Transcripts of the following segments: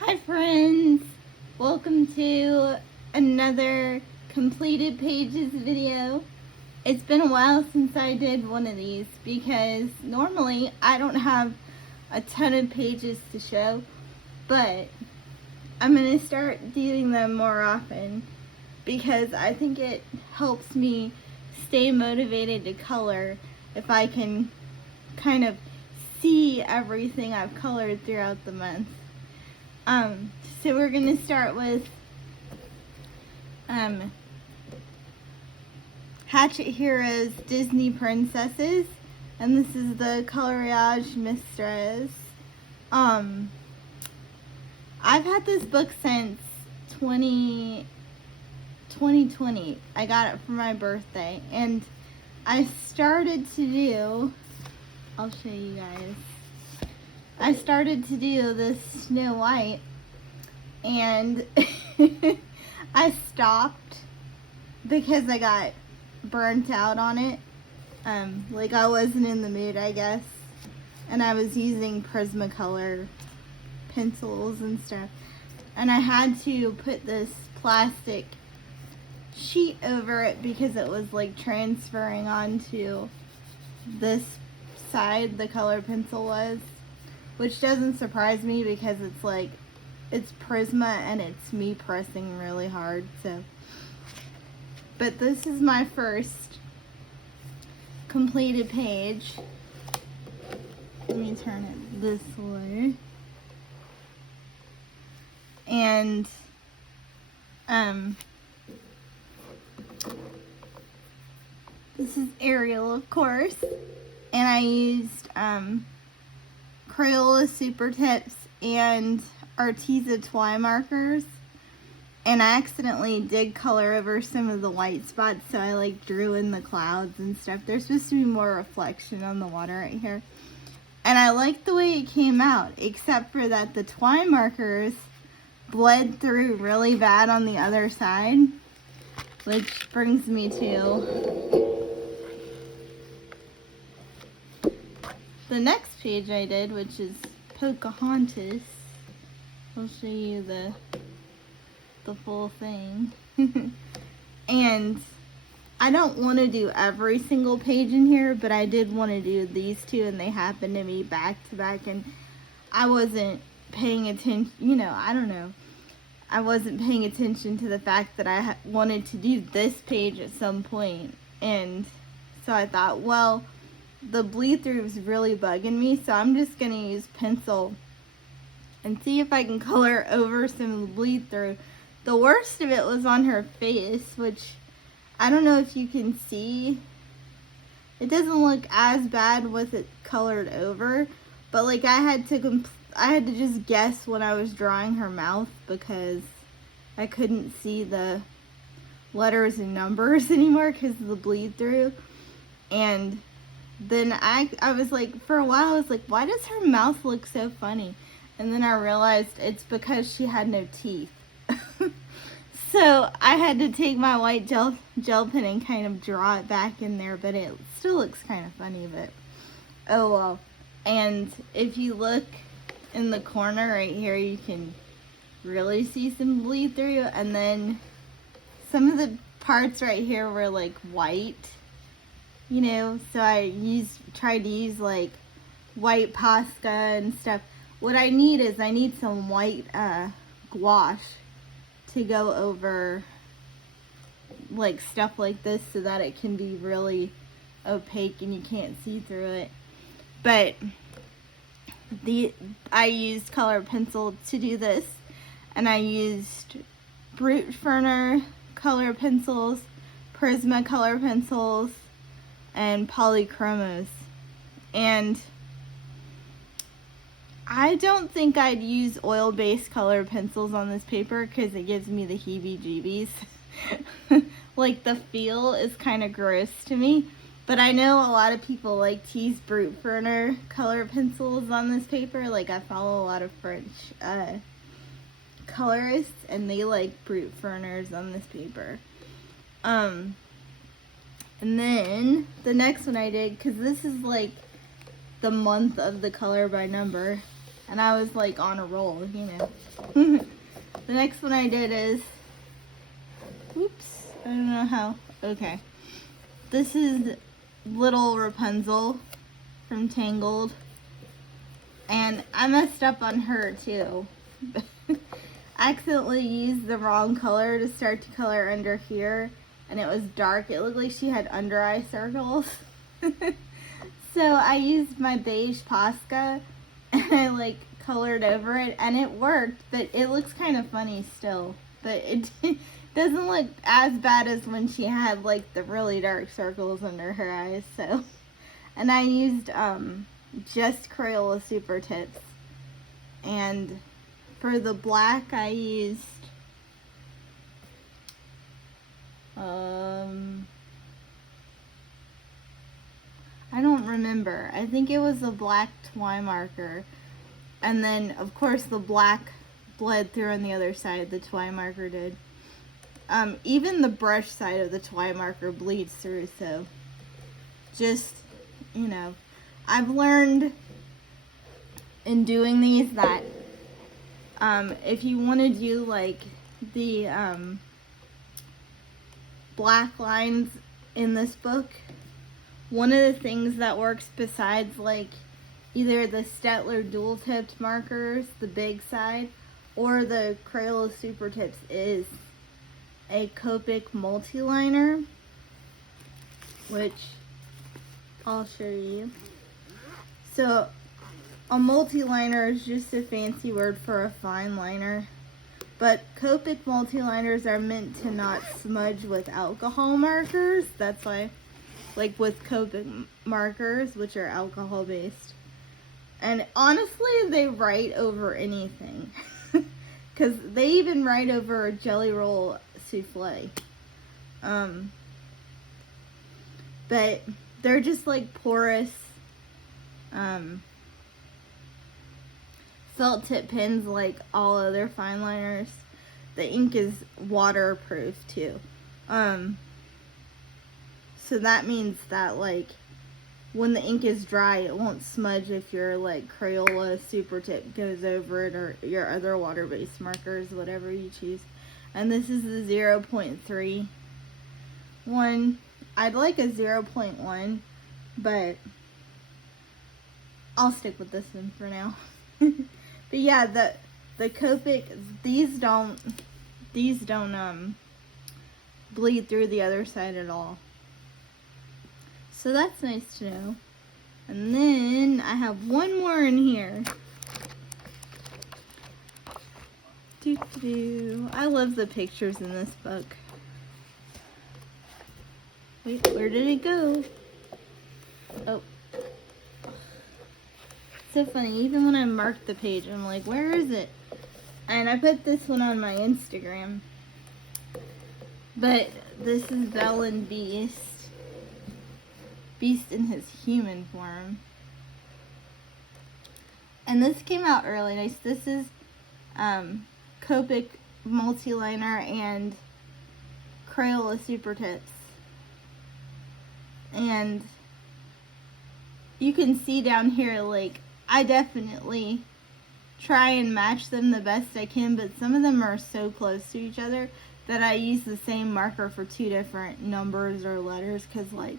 Hi friends! Welcome to another completed pages video. It's been a while since I did one of these because normally I don't have a ton of pages to show, but I'm going to start doing them more often because I think it helps me stay motivated to color if I can kind of see everything I've colored throughout the month. So we're gonna start with Hachette Heroes Disney Princesses, and this is the Coloriage Mistress. I've had this book since 2020. I got it for my birthday, and I started to do, I'll show you guys. I started to do this Snow White, and I stopped because I got burnt out on it. Like I wasn't in the mood, I guess, and I was using Prismacolor pencils and stuff, and I had to put this plastic sheet over it because it was like transferring onto this side the color pencil was. Which doesn't surprise me because it's Prisma and it's me pressing really hard, so. But this is my first completed page. Let me turn it this way. And, this is Ariel, of course. And I used, Crayola Super Tips and Arteza Twi markers, and I accidentally did color over some of the white spots, so I drew in the clouds and stuff. There's supposed to be more reflection on the water right here, and I liked the way it came out, except for that the Twi markers bled through really bad on the other side, which brings me to the next page I did, which is Pocahontas. I'll show you the full thing. And I don't want to do every single page in here, but I did want to do these two, and they happened to be back to back, and I wasn't paying attention, I don't know. I wasn't paying attention to the fact that I wanted to do this page at some point, and so I thought, well, the bleed through is really bugging me, so I'm just going to use pencil and see if I can color over some of the bleed through. The worst of it was on her face, which I don't know if you can see. It doesn't look as bad with it colored over, but I had to just guess when I was drawing her mouth because I couldn't see the letters and numbers anymore because of the bleed through. And then I was for a while, I was like, why does her mouth look so funny? And then I realized it's because she had no teeth. So I had to take my white gel pen and kind of draw it back in there, but it still looks kind of funny, but oh well. And if you look in the corner right here, you can really see some bleed through, and then some of the parts right here were white. So I tried to use white Posca and stuff. What I need some white gouache to go over stuff like this so that it can be really opaque and you can't see through it. But I used colored pencil to do this, and I used Brute Ferner color pencils, Prisma color pencils, and Polychromos. And I don't think I'd use oil-based color pencils on this paper because it gives me the heebie-jeebies. The feel is kind of gross to me. But I know a lot of people like to use Brute Ferner color pencils on this paper. I follow a lot of French colorists, and they like Brute Ferners on this paper. And then the next one I did, because this is the month of the color by number, And I was like on a roll, you know. The next one I did is, oops, I don't know how, okay. This is Little Rapunzel from Tangled. And I messed up on her too. I accidentally used the wrong color to start to color under here, and it was dark. It looked like she had under eye circles. So I used my beige Posca and I like colored over it, and it worked, but it looks kind of funny still. But it doesn't look as bad as when she had like the really dark circles under her eyes. So, and I used just Crayola Super Tips, and for the black I used I don't remember. I think it was the black Twi marker, and then of course the black bled through on the other side. The Twi marker did. Even the brush side of the Twi marker bleeds through. So just, you know, I've learned in doing these that if you want to do like the black lines in this book, one of the things that works besides like either the Staedtler dual tipped markers, the big side, or the Crayola Super Tips is a Copic multi-liner, which I'll show you. So a multi-liner is just a fancy word for a fine liner, but Copic multi-liners are meant to not smudge with alcohol markers. That's why, like with Copic markers, which are alcohol based. And honestly, they write over anything. Because they even write over a Jelly Roll souffle. But they're just like porous felt tip pens like all other fine liners. The ink is waterproof too. So that means that like when the ink is dry, it won't smudge if your like Crayola Super Tip goes over it, or your other water-based markers, whatever you choose. And this is the 0.3 one. I'd like a 0.1, but I'll stick with this one for now. But yeah, the Copic, these don't bleed through the other side at all. So that's nice to know. And then I have one more in here. I love the pictures in this book. Wait, where did it go? Oh. So funny, even when I marked the page, I'm like, where is it? And I put this one on my Instagram. But this is Velen Beast. Beast in his human form. And this came out really nice. This is Copic multi-liner and Crayola Super Tips. And you can see down here, like, I definitely try and match them the best I can, but some of them are so close to each other that I use the same marker for two different numbers or letters, because, like,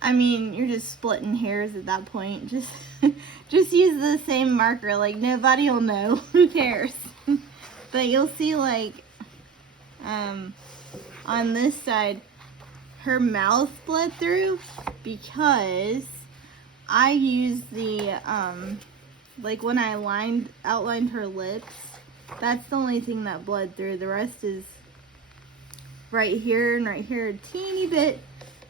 I mean, you're just splitting hairs at that point. Just use the same marker. Like, nobody will know. Who cares? But you'll see, like, on this side, her mouth bled through because I used the, like, when I outlined her lips, that's the only thing that bled through. The rest is right here and right here a teeny bit.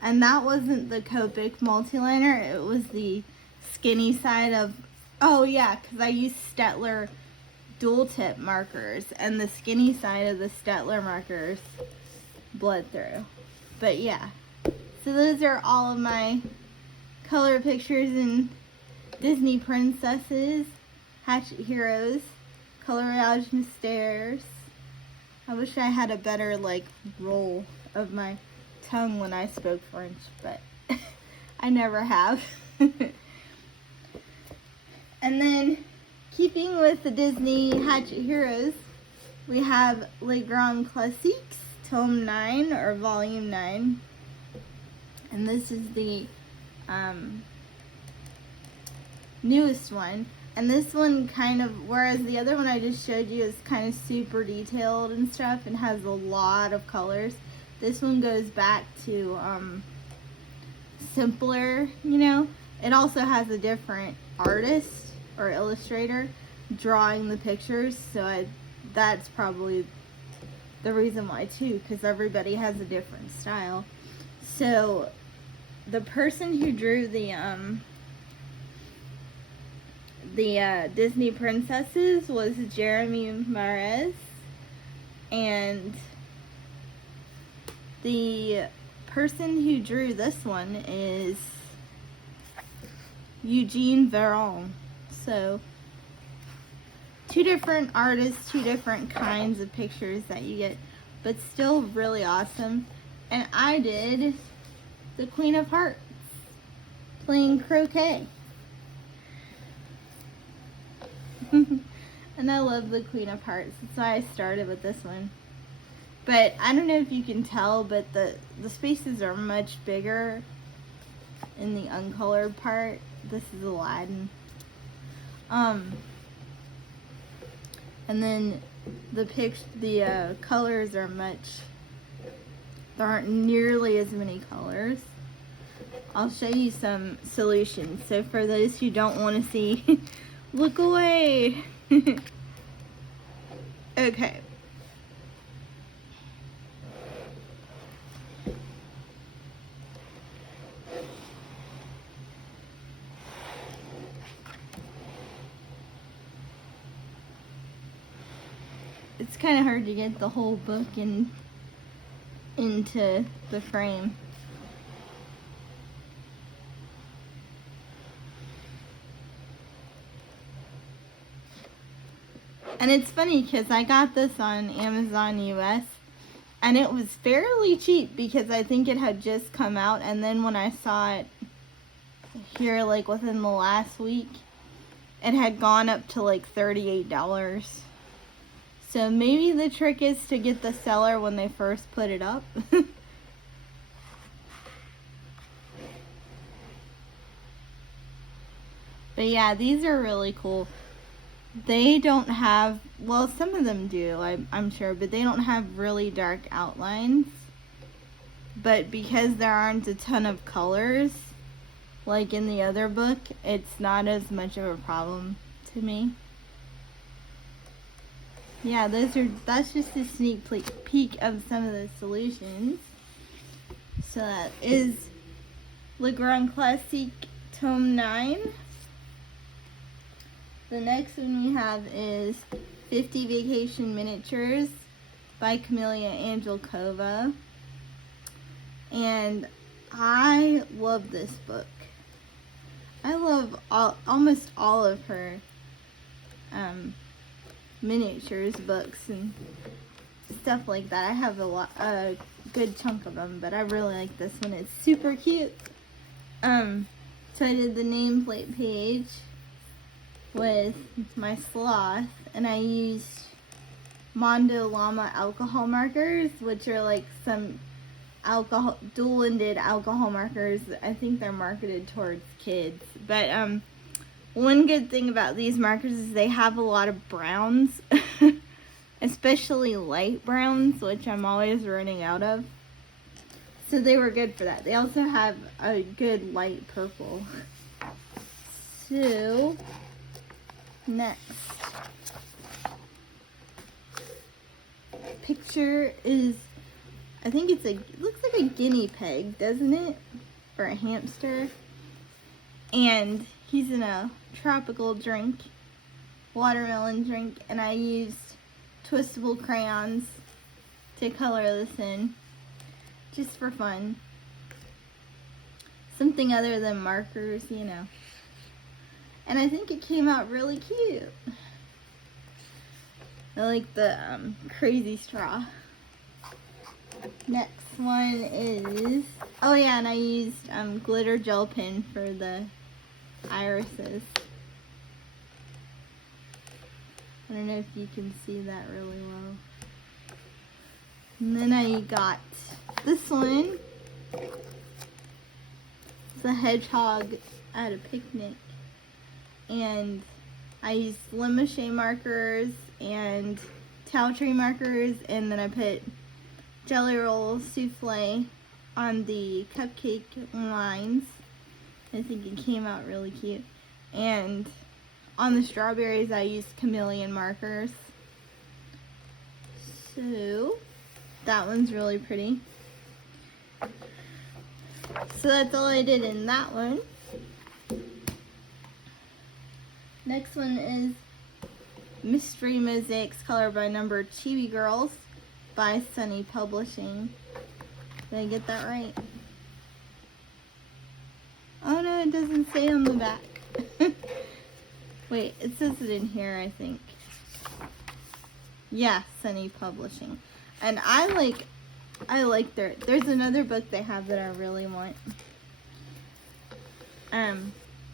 And that wasn't the Copic multi-liner, it was the skinny side of, oh yeah, because I used Staedtler dual tip markers, and the skinny side of the Staedtler markers bled through. But yeah, so those are all of my color pictures in Disney Princesses, Hatchet Heroes, Coloriage Mystères. I wish I had a better, like, roll of my tongue when I spoke French, but I never have. And then, keeping with the Disney Hatchet Heroes, we have Les Grands Classiques, Tome 9 or Volume 9. And this is the newest one. And this one kind of, whereas the other one I just showed you is kind of super detailed and stuff and has a lot of colors, this one goes back to simpler, you know. It also has a different artist or illustrator drawing the pictures, so that's probably the reason why too, because everybody has a different style. So the person who drew the Disney princesses was Jeremy Mares, and the person who drew this one is Eugene Veron. So two different artists, two different kinds of pictures that you get, but still really awesome. And I did the Queen of Hearts playing croquet. And I love the Queen of Hearts. That's why I started with this one. But I don't know if you can tell, but the spaces are much bigger in the uncolored part. This is Aladdin. And then the colors are there aren't nearly as many colors. I'll show you some solutions. So for those who don't want to see, look away. Okay. It's kind of hard to get the whole book into the frame. And it's funny because I got this on Amazon US and it was fairly cheap because I think it had just come out, and then when I saw it here like within the last week, it had gone up to like $38. So maybe the trick is to get the seller when they first put it up. But yeah, these are really cool. They don't have, well, some of them do, I'm sure, but they don't have really dark outlines. But because there aren't a ton of colors, like in the other book, it's not as much of a problem to me. Yeah, that's just a sneak peek of some of the solutions. So that is Les Grands Classiques Tome 9. The next one we have is 50 Vacation Miniatures by Camelia Angelkova. And I love this book. I love almost all of her miniatures books and stuff like that. I have a good chunk of them, but I really like this one. It's super cute. So I did the nameplate page with my sloth, and I used Mondo Llama alcohol markers, which are like some dual-ended alcohol markers. I think they're marketed towards kids. But one good thing about these markers is they have a lot of browns, especially light browns, which I'm always running out of. So they were good for that. They also have a good light purple. So next picture is, I think it looks like a guinea pig, doesn't it? Or a hamster. And he's in a tropical drink, watermelon drink, and I used twistable crayons to color this in, just for fun. Something other than markers, you know. And I think it came out really cute. I like the crazy straw. Next one is, oh yeah, and I used glitter gel pen for the irises. I don't know if you can see that really well. And then I got this one. It's a hedgehog at a picnic. And I used Limoche markers and Towel markers, and then I put Jelly Roll Souffle on the cupcake lines. I think it came out really cute. And on the strawberries, I used chameleon markers. So that one's really pretty. So that's all I did in that one. Next one is Mystery Mosaics Color by Number Chibi Girls by Sunny Publishing. Did I get that right? Oh no, it doesn't say on the back. Wait, it says it in here, I think. Yeah, Sunny Publishing. And I like there's another book they have that I really want.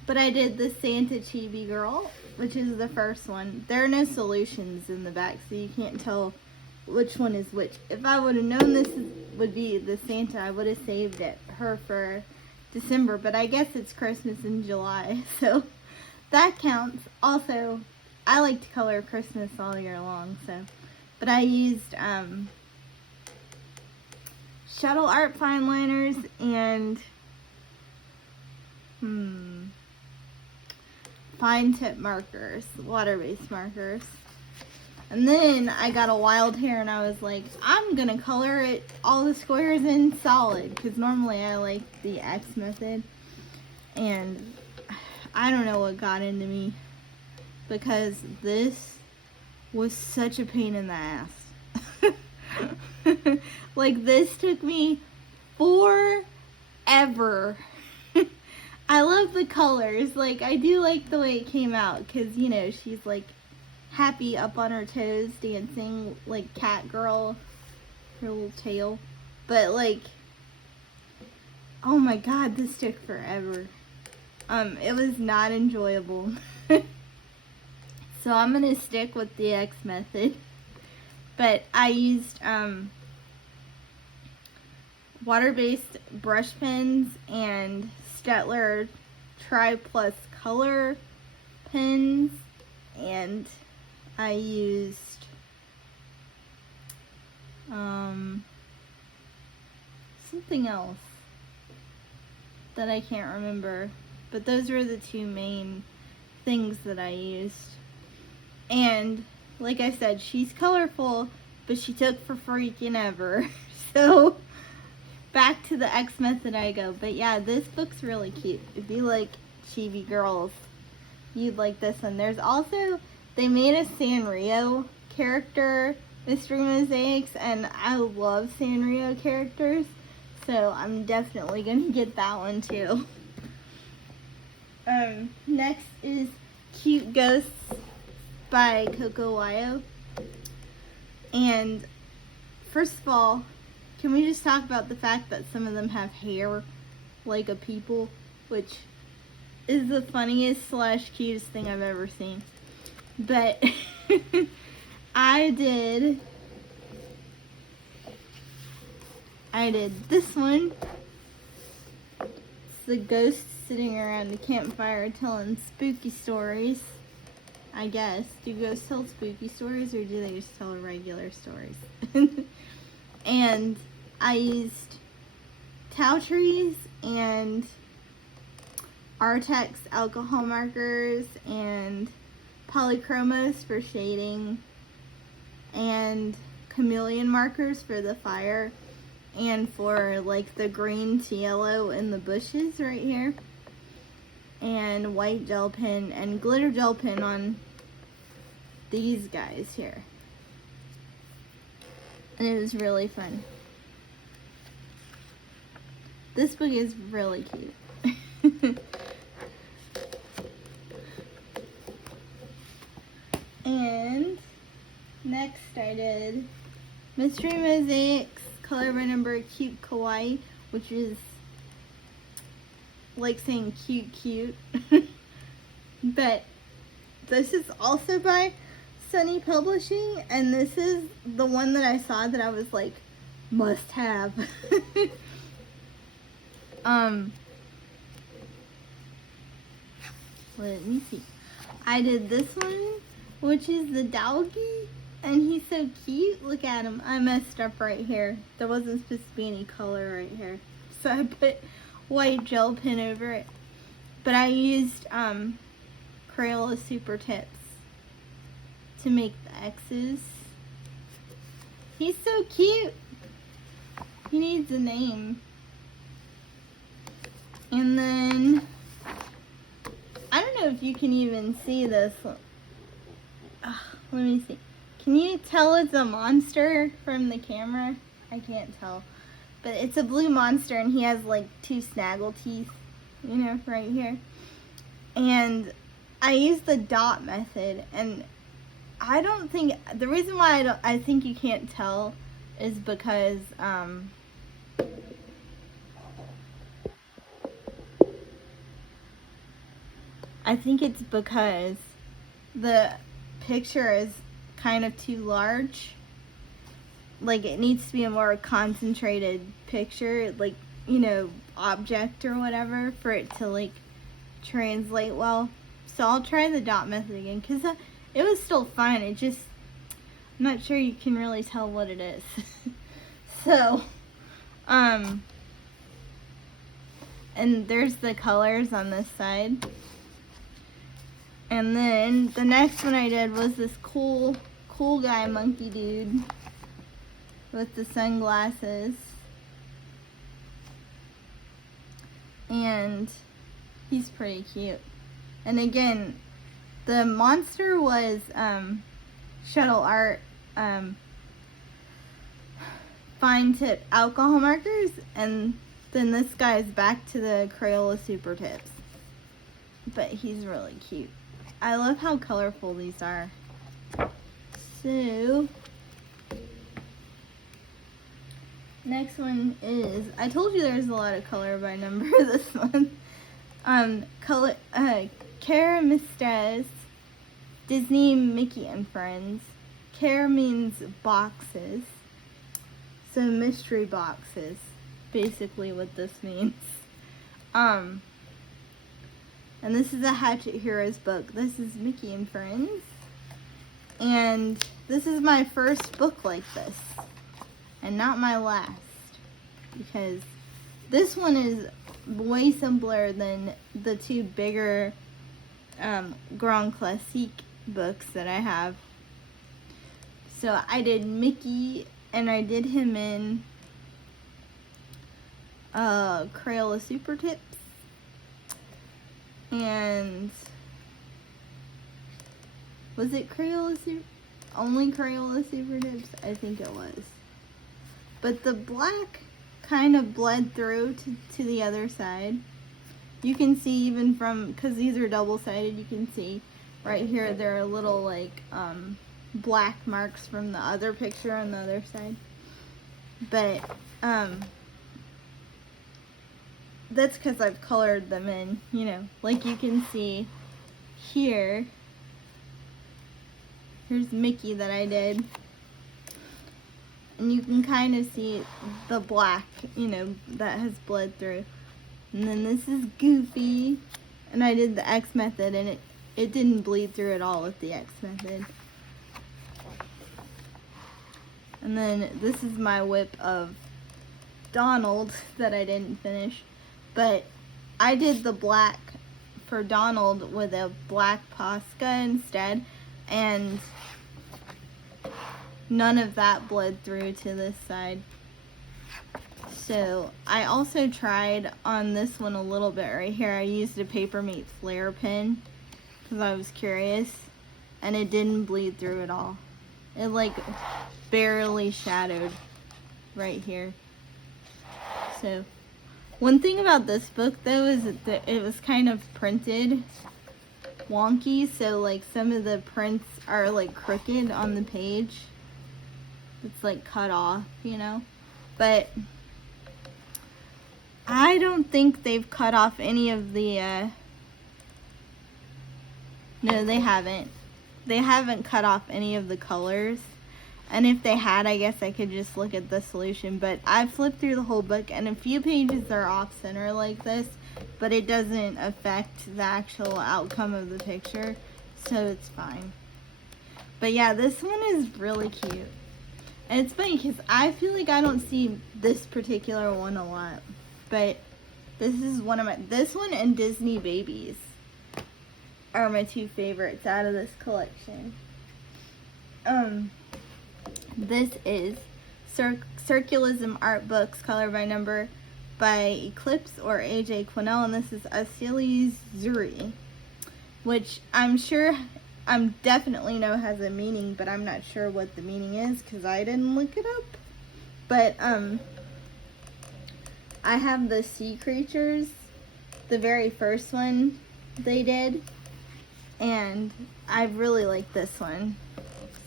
But I did the Santa Chibi Girl, which is the first one. There are no solutions in the back, so you can't tell which one is which. If I would have known this would be the Santa, I would have saved her for December, but I guess it's Christmas in July, so that counts. Also, I like to color Christmas all year long, so. But I used Shuttle Art Fine Liners and fine tip markers, water-based markers. And then I got a wild hair and I was like, I'm gonna color it all the squares in solid, because normally I like the X method. And I don't know what got into me, because this was such a pain in the ass. Like, this took me forever. I love the colors. Like, I do like the way it came out, because, you know, she's like happy up on her toes dancing like cat girl, her little tail. But like, oh my god, this took forever. It was not enjoyable. So I'm gonna stick with the X method. But I used water-based brush pens and Staedtler Tri Plus color pens, and I used something else that I can't remember, but those were the two main things that I used. And like I said, she's colorful, but she took for freaking ever. So back to the X method I go. But yeah, this book's really cute. If you like chibi girls, you'd like this one. There's also, they made a Sanrio character, Mystery Mosaics, and I love Sanrio characters, so I'm definitely gonna get that one too. Next is Cute Ghosts by Coco Wyo. And first of all, can we just talk about the fact that some of them have hair like a people, which is the funniest / cutest thing I've ever seen. But I did this one. It's the ghosts sitting around the campfire telling spooky stories, I guess. Do ghosts tell spooky stories, or do they just tell regular stories? And I used Tau trees and Artex alcohol markers and polychromos for shading and chameleon markers for the fire and for like the green to yellow in the bushes right here, and white gel pen and glitter gel pen on these guys here. And it was really fun. This book is really cute. And next I did Mystery Mosaics Color by Number Cute Kawaii, which is like saying cute. But this is also by Sunny Publishing, and this is the one that I saw that I was like, must have. Let me see. I did this one, which is the doggy, and he's so cute. Look at him. I messed up right here. There wasn't supposed to be any color right here, so I put white gel pen over it. But I used Crayola Super Tips to make the X's. He's so cute. He needs a name. And then, I don't know if you can even see this. Let me see. Can you tell it's a monster from the camera? I can't tell. But it's a blue monster, and he has like 2 snaggle teeth, you know, right here. And I used the dot method, and I don't think, the reason why I think you can't tell is because, I think it's because the picture is kind of too large. Like, it needs to be a more concentrated picture, like, you know, object or whatever, for it to like translate well. So I'll try the dot method again, because it was still fine. It just, I'm not sure you can really tell what it is. So, and there's the colors on this side. And then the next one I did was this cool guy monkey dude with the sunglasses. And he's pretty cute. And again, the monster was Shuttle Art fine tip alcohol markers, and then this guy's back to the Crayola Super Tips. But he's really cute. I love how colorful these are. So, next one is, I told you there's a lot of color by number this one. Cara Mistress, Disney, Mickey and Friends. Care means boxes. So mystery boxes, basically what this means. And this is a Hatchet Heroes book. This is Mickey and Friends. And this is my first book like this. And not my last. Because this one is way simpler than the 2 bigger Grand Classique books that I have. So I did Mickey, and I did him in Crayola Super Tips. And was it only Crayola Super Tips? I think it was. But the black kind of bled through to the other side. You can see even from, because these are double-sided, you can see right here there are little like black marks from the other picture on the other side. But that's because I've colored them in, you know, like you can see here. Here's Mickey that I did. And you can kind of see the black, you know, that has bled through. And then this is Goofy. And I did the X method, and it didn't bleed through at all with the X method. And then this is my whip of Donald that I didn't finish. But I did the black for Donald with a black Posca instead. And none of that bled through to this side. So I also tried on this one a little bit right here. I used a Paper Mate Flare pen because I was curious, and it didn't bleed through at all. It like barely shadowed right here. So one thing about this book though is that it was kind of printed wonky, so like some of the prints are like crooked on the page. It's like cut off, you know, but I don't think they've cut off any of the no, they haven't. they haven't cut off any of the colors. And if they had, I guess I could just look at the solution. But I flipped through the whole book, and a few pages are off center like this, but it doesn't affect the actual outcome of the picture, so it's fine. But yeah, this one is really cute. And it's funny because I feel like I don't see this particular one a lot. But this is one of my, this one and Disney Babies are my two favorites out of this collection. This is Circulism Art Books, Color by Number by Eclipse or AJ Quinnell, and this is Achilles Zuri, which I'm definitely know has a meaning, but I'm not sure what the meaning is because I didn't look it up. But I have the Sea Creatures, the very first one they did, and I really like this one.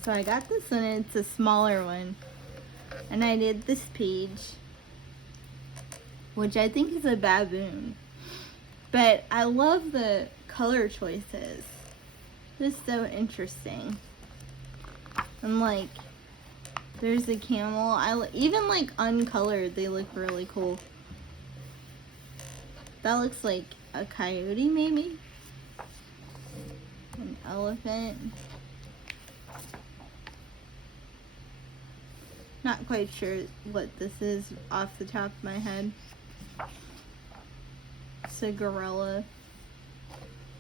So I got this one, and it's a smaller one. And I did this page, which I think is a baboon. But I love the color choices. Just so interesting. And like, there's a camel. Even like uncolored, they look really cool. That looks like a coyote maybe? An elephant. Not quite sure what this is off the top of my head. It's a gorilla.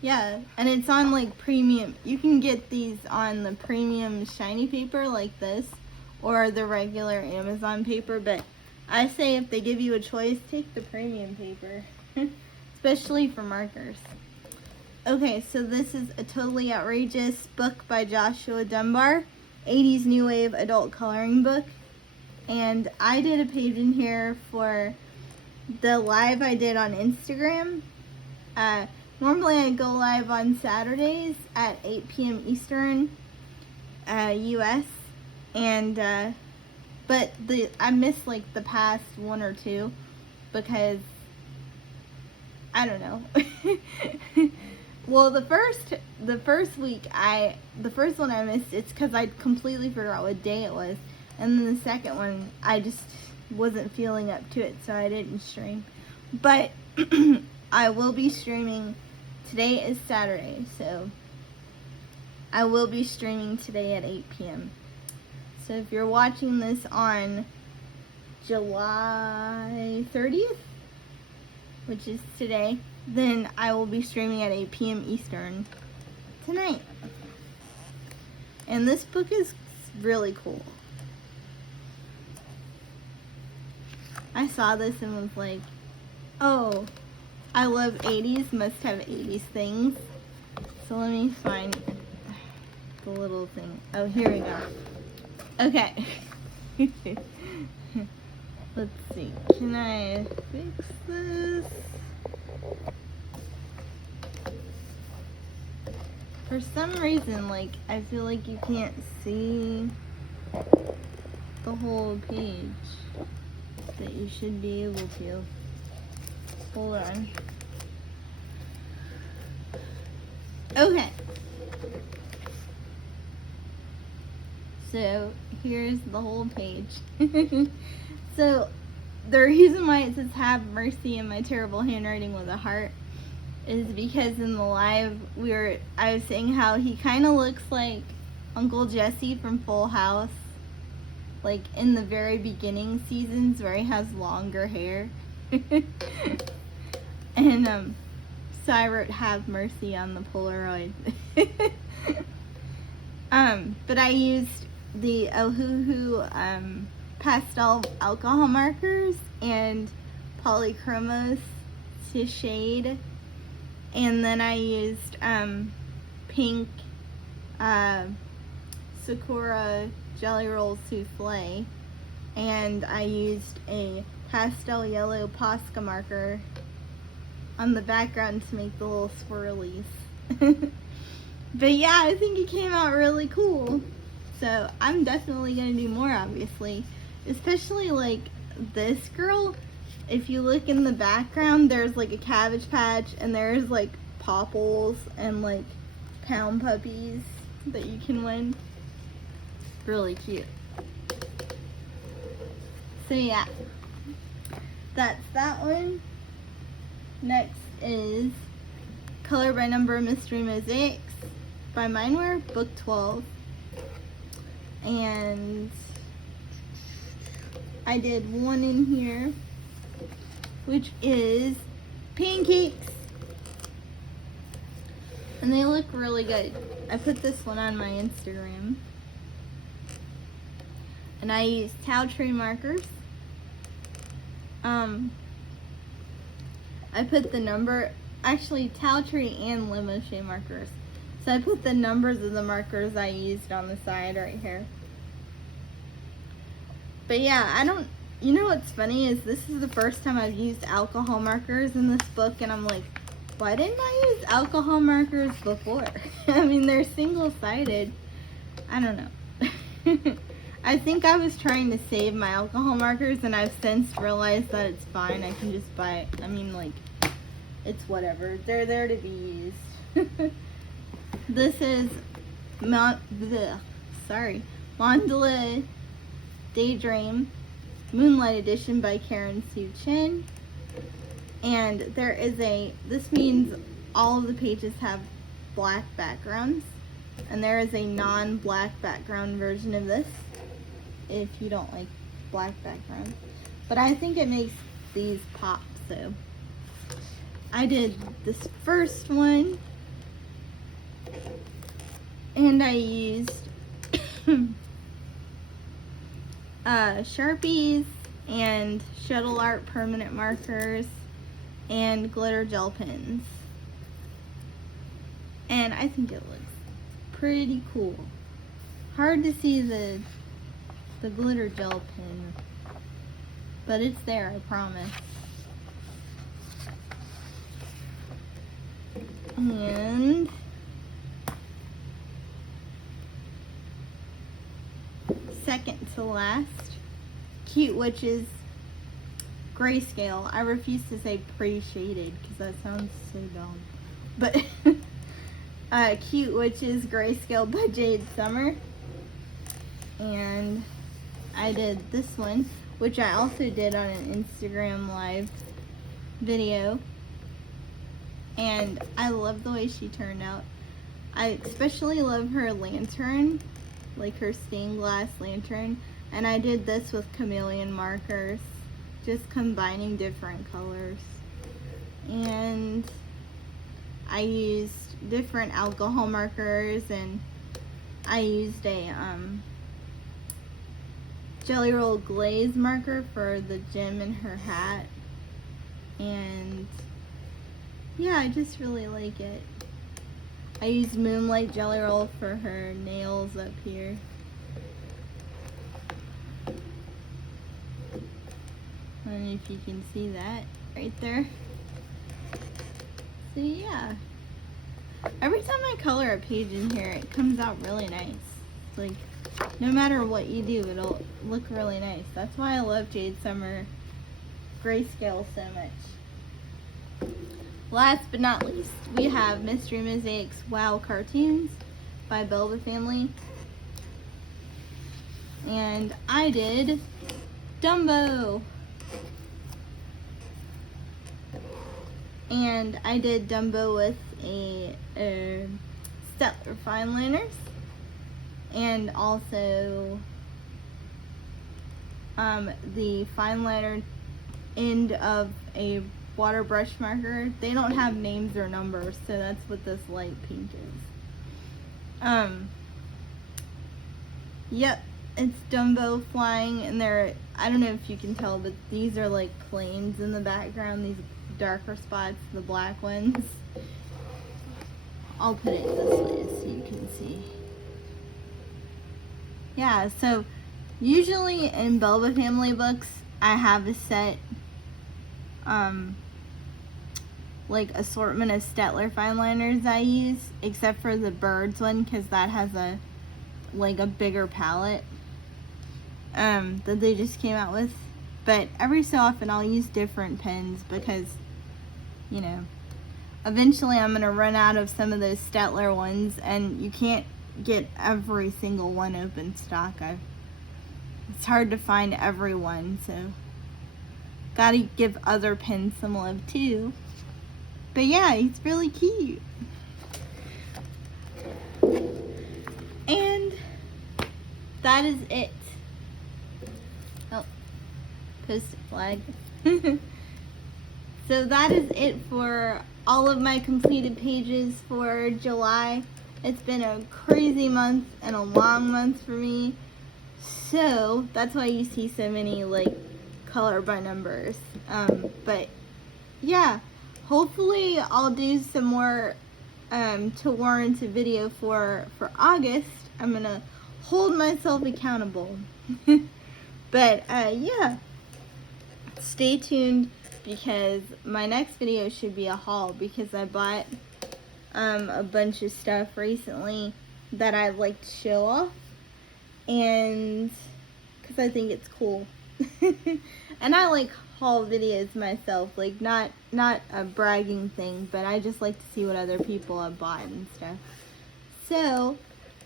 Yeah, and it's on like premium. You can get these on the premium shiny paper like this, or the regular Amazon paper, but I say if they give you a choice, take the premium paper, especially for markers. Okay, so this is a totally outrageous book by Joshua Dunbar, 80s New Wave adult coloring book. And I did a page in here for the live I did on Instagram. Normally I go live on Saturdays at 8 p.m. Eastern, US. And, but I missed like the past one or two because, I don't know. Well, the first week, the first one I missed, it's because I completely forgot what day it was. And then the second one, I just wasn't feeling up to it, so I didn't stream. But I will be streaming. Today is Saturday, so I will be streaming today at 8 p.m. So if you're watching this on July 30th, which is today, then I will be streaming at 8 p.m. Eastern tonight. And this book is really cool. I saw this and was like, oh, I love 80s, must have 80s things. So let me find the little thing. Oh, here we go. Okay. Let's see. Can I fix this? For some reason, like, I feel like you can't see the whole page that you should be able to. Hold on. Okay. So, here's the whole page. So, the reason why it says "Have mercy" in my terrible handwriting with a heart is because in the live I was saying how he kind of looks like Uncle Jesse from Full House, like in the very beginning seasons where he has longer hair. And so I wrote "Have mercy" on the Polaroid. But I used the Ohuhu pastel alcohol markers and polychromos to shade, and then I used pink Sakura Jelly Roll Souffle, and I used a pastel yellow Posca marker on the background to make the little swirlies. But yeah, I think it came out really cool. So I'm definitely going to do more, obviously. Especially like this girl. If you look in the background, there's like a Cabbage Patch and there's like Popples and like Pound Puppies that you can win. Really cute. So yeah, that's that one. Next is Color by Number Mystery Mosaics by Mindware, book 12. And I did one in here, which is pancakes. And they look really good. I put this one on my Instagram. And I used Towtree markers. I put the number, actually Towtree and Limochet markers. So I put the numbers of the markers I used on the side right here. But yeah, you know what's funny is this is the first time I've used alcohol markers in this book, and I'm like, why didn't I use alcohol markers before? I mean, they're single-sided. I don't know. I think I was trying to save my alcohol markers, and I've since realized that it's fine. I can just buy, I mean, like, it's whatever. They're there to be used. This is Mandala Daydream Moonlight Edition by Karen Sue Chin. And there is this means all of the pages have black backgrounds. And there is a non-black background version of this, if you don't like black backgrounds. But I think it makes these pop, so. I did this first one. And I used Sharpies and Shuttle Art permanent markers and glitter gel pens. And I think it looks pretty cool. Hard to see the glitter gel pen, but it's there, I promise. And second to last, Cute Witches Grayscale. I refuse to say pre-shaded because that sounds so dumb. But Cute Witches Grayscale by Jade Summer. And I did this one, which I also did on an Instagram live video. And I love the way she turned out. I especially love her lantern, like her stained glass lantern. And I did this with chameleon markers, just combining different colors. And I used different alcohol markers, and I used a Jelly Roll glaze marker for the gem in her hat. And yeah, I just really like it. I used Moonlight Jelly Roll for her nails up here. I don't know if you can see that right there. So yeah. Every time I color a page in here, it comes out really nice. Like, no matter what you do, it'll look really nice. That's why I love Jade Summer Grayscale so much. Last but not least, we have Mystery Mosaics Wow Cartoons by Belva Family. And I did Dumbo. And I did Dumbo with a Staedtler fine liners. And also the fine liner end of a water brush marker. They don't have names or numbers, so that's what this light pink is. Yep, it's Dumbo flying, and I don't know if you can tell, but these are like planes in the background, these darker spots, the black ones. I'll put it this way so you can see. Yeah, so usually in Belva Family books, I have a set like assortment of Staedtler fine liners I use, except for the birds one, because that has a bigger palette that they just came out with. But every so often I'll use different pens because, you know, eventually I'm gonna run out of some of those Staedtler ones, and you can't get every single one open stock. It's hard to find everyone, so gotta give other pins some love too. But yeah, he's really cute. And that is it. Oh, post-it flag. So that is it for all of my completed pages for July. It's been a crazy month and a long month for me. So that's why you see so many like color by numbers. But yeah, hopefully I'll do some more to warrant a video for August. I'm gonna hold myself accountable. But yeah, stay tuned because my next video should be a haul because I bought a bunch of stuff recently that I'd like to show off, and because I think it's cool. And I like haul videos myself, like not a bragging thing, but I just like to see what other people have bought and stuff. So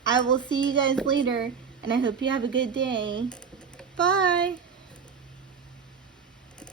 I will see you guys later, and I hope you have a good day. Bye.